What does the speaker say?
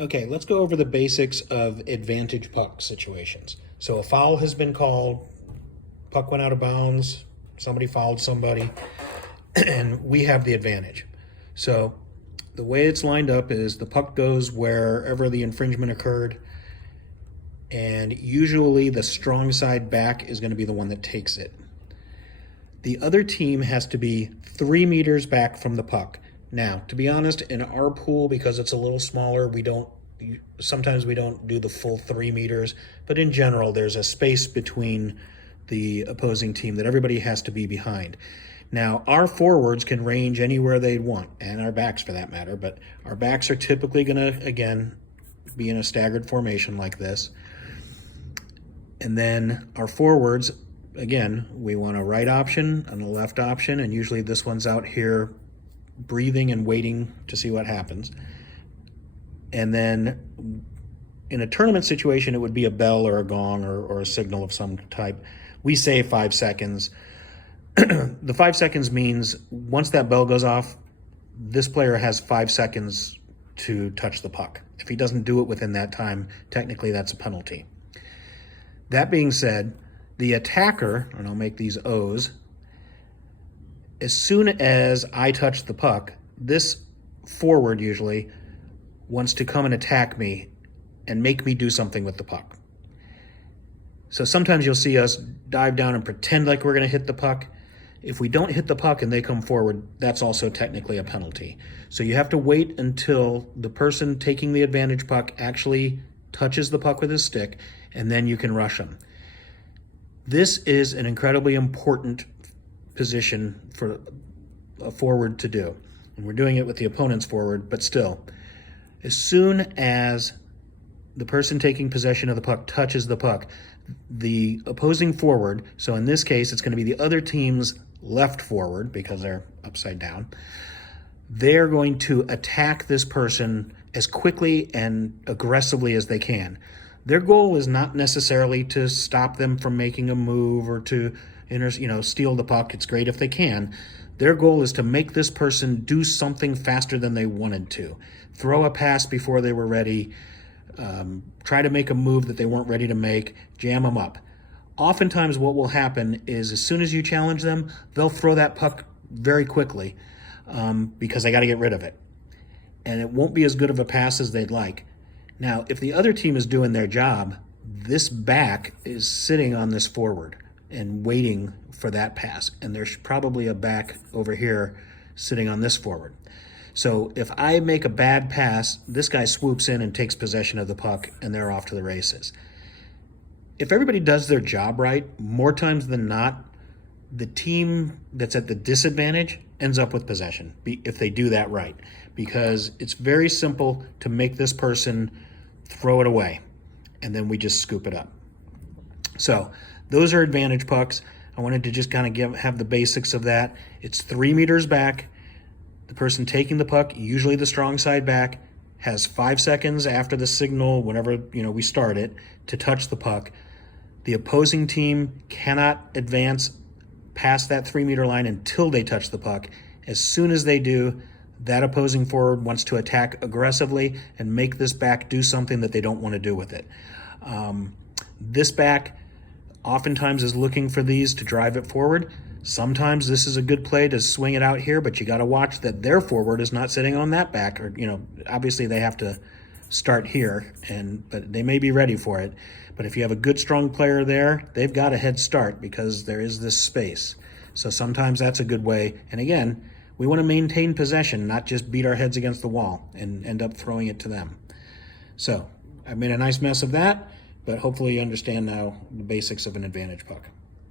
Okay, let's go over the basics of advantage puck situations. So a foul has been called, puck went out of bounds, somebody fouled somebody, and we have the advantage. So the way it's lined up is the puck goes wherever the infringement occurred, and usually the strong side back is going to be the one that takes it. The other team has to be 3 meters back from the puck. Now, to be honest, in our pool, because it's a little smaller, sometimes we don't do the full 3 meters, but in general, there's a space between the opposing team that everybody has to be behind. Now, our forwards can range anywhere they want, and our backs for that matter, but our backs are typically going to, again, be in a staggered formation like this. And then our forwards, again, we want a right option and a left option, and usually this one's out here breathing and waiting to see what happens. And then in a tournament situation, it would be a bell or a gong or a signal of some type. We say 5 seconds. The 5 seconds means once that bell goes off, this player has 5 seconds to touch the puck. If he doesn't do it within that time, technically that's a penalty. That being said, the attacker, and I'll make these O's, as soon as I touch the puck, this forward usually wants to come and attack me and make me do something with the puck. So sometimes you'll see us dive down and pretend like we're going to hit the puck. If we don't hit the puck and they come forward, that's also technically a penalty. So you have to wait until the person taking the advantage puck actually touches the puck with his stick, and then you can rush them. This is an incredibly important position for a forward to do. And we're doing it with the opponent's forward, but still, as soon as the person taking possession of the puck touches the puck, the opposing forward, so in this case, it's going to be the other team's left forward because they're upside down, they're going to attack this person as quickly and aggressively as they can. Their goal is not necessarily to stop them from making a move or to steal the puck. It's great if they can. Their goal is to make this person do something faster than they wanted to. Throw a pass before they were ready, try to make a move that they weren't ready to make, jam them up. Oftentimes what will happen is as soon as you challenge them, they'll throw that puck very quickly because they got to get rid of it. And it won't be as good of a pass as they'd like. Now, if the other team is doing their job, this back is sitting on this forward and waiting for that pass. And there's probably a back over here sitting on this forward. So if I make a bad pass, this guy swoops in and takes possession of the puck, and they're off to the races. If everybody does their job right, more times than not, the team that's at the disadvantage ends up with possession if they do that right, because it's very simple to make this person throw it away, and then we just scoop it up. So those are advantage pucks. I wanted to just kind of have the basics of that. It's 3 meters back. The person taking the puck, usually the strong side back, has 5 seconds after the signal, whenever we start it, to touch the puck. The opposing team cannot advance past that 3 meter line until they touch the puck. As soon as they do, that opposing forward wants to attack aggressively and make this back do something that they don't want to do with it. This back oftentimes is looking for these to drive it forward. Sometimes this is a good play to swing it out here, but you got to watch that their forward is not sitting on that back. Or obviously they have to start here, but they may be ready for it. But if you have a good, strong player there, they've got a head start because there is this space. So sometimes that's a good way. And again, we want to maintain possession, not just beat our heads against the wall and end up throwing it to them. So I made a nice mess of that, but hopefully you understand now the basics of an advantage puck.